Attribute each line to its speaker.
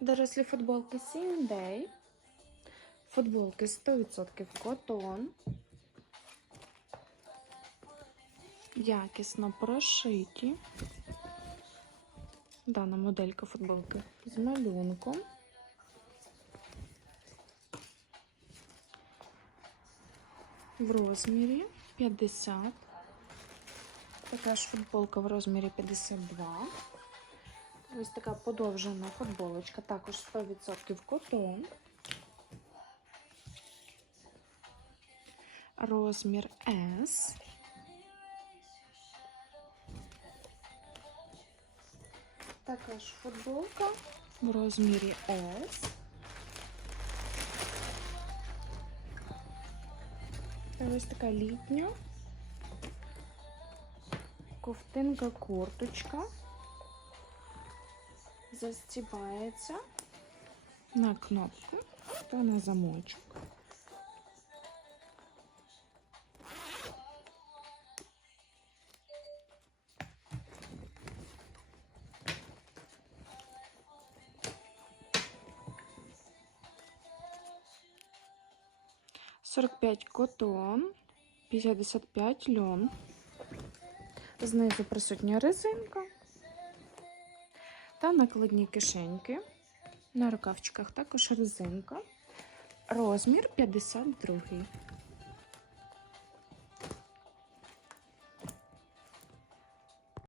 Speaker 1: Дорослі футболки Same Day. Футболки 100% котон. Якісно прошиті. Дана моделька футболки з малюнком. В розмірі 50. Така ж футболка в розмірі 52. Ось така подовжена футболочка, також 100% котон. Розмір S. Така ж футболка в розмірі S. Та ось така літня. Ковтинка курточка. Застібається на кнопку та на замочок. Сорок п'ять котон, 55 льон. Знизу присутня резинка та накладні кишеньки. На рукавчиках також резинка. Розмір 52.